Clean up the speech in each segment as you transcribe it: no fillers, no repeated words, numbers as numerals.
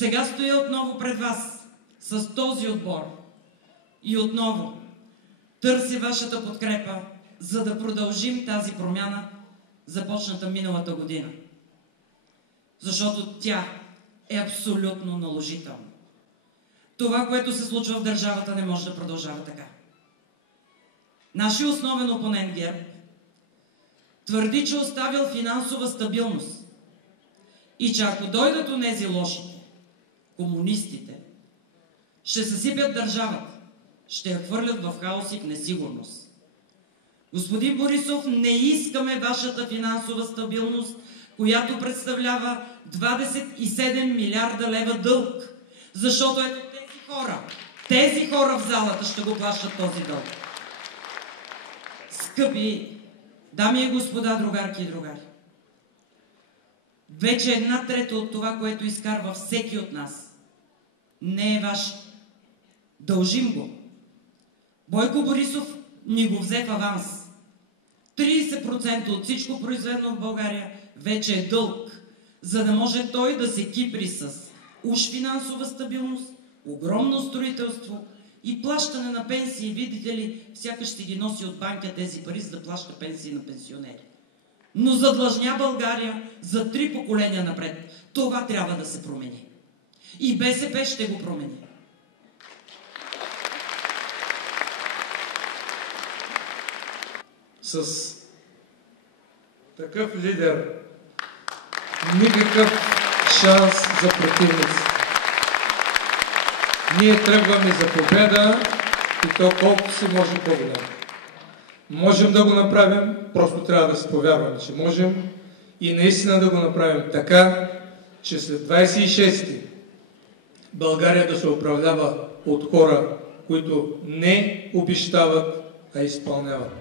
Сега стоя отново пред вас с този отбор и отново търся вашата подкрепа, за да продължим тази промяна, започната миналата година. Защото тя е абсолютно наложителна. Това, което се случва в държавата, не може да продължава така. Нашият основен опонент ГЕРБ твърди, че оставил финансова стабилност и че ако дойдат онези лошите, комунистите, ще съсипят държавата, ще я хвърлят в хаос и в несигурност. Господин Борисов, не искаме вашата финансова стабилност, която представлява 27 милиарда лева дълг, защото ето тези хора в залата ще го плащат този дълг. Скъпи дами и господа, другарки и другари, вече 1/3 от това, което изкарва всеки от нас, не е ваше. Дължим го. Бойко Борисов ни го взе в аванс. 30% от всичко произведено в България вече е дълг, за да може той да се кипри с уж финансова стабилност, огромно строителство и плащане на пенсии. Видите ли, сякаш ще ги носи от банка тези пари, за да плаща пенсии на пенсионери. Но задлъжня България за 3 поколения напред. Това трябва да се промени. И БСП ще го промени. С такъв лидер никакъв шанс за противници. Ние тръгваме за победа и то колкото се може по-голямо. Можем да го направим, просто трябва да се повярваме, че можем и наистина да го направим така, че след 26-ти България да се управлява от хора, които не обещават, а изпълняват.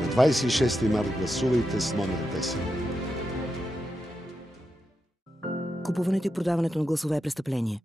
На 26 март гласувайте с номер 10. Купуването и продаването на гласове е престъпление.